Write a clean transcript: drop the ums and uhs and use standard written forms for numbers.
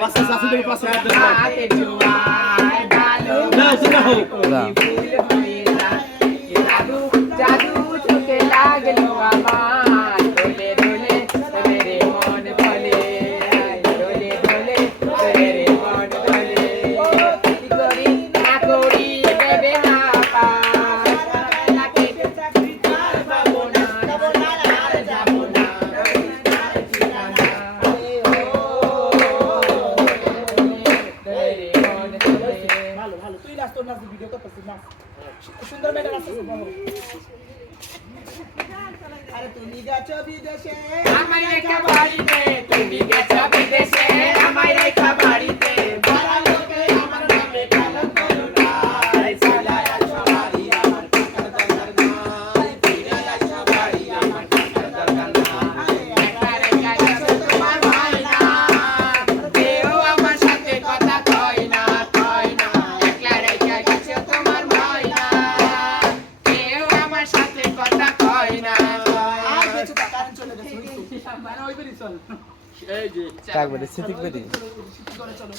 পাশে শাশুড়ির পাশে হাতে জোয়ার ভালো নাও নাও ফুল হয়ে যায় জাদু জাদু চোখে লাগলো আমার দোলে দোলে মেরে মন বলে দোলে দোলে মেরে মন বলে কি করি না করি দেবে না পাস যাবো না আর যাবো না ভালো ভালো তুই নাচ তোর নাচ ভিডিও করতেছিস নাচ সুন্দর মেয়েটা নাচতেছিস ভালো আরে তুমি গেছো বিদেশে আমায় রেখা বাড়িতে তুমি গেছো বিদেশে আমায় রেখা বাড়িতে পাড়া লোকে আমার নামে কলঙ্ক লুটায় চলে আসো বাড়ি আমার টাকার দরকার নাই ফিরে আসো বাড়ি আমার টাকার দরকার নাই একা রেখা গেছো তোমার ভাই না কেউ আমার সাথে কথা কয় না একলা রেখা গেছো তোমার ভাই না কেউ আমার সাথে কথা কয় না আর কিছু টাকা চলে গেছে এই যে কাকবেরি সিটিক বেরি চলো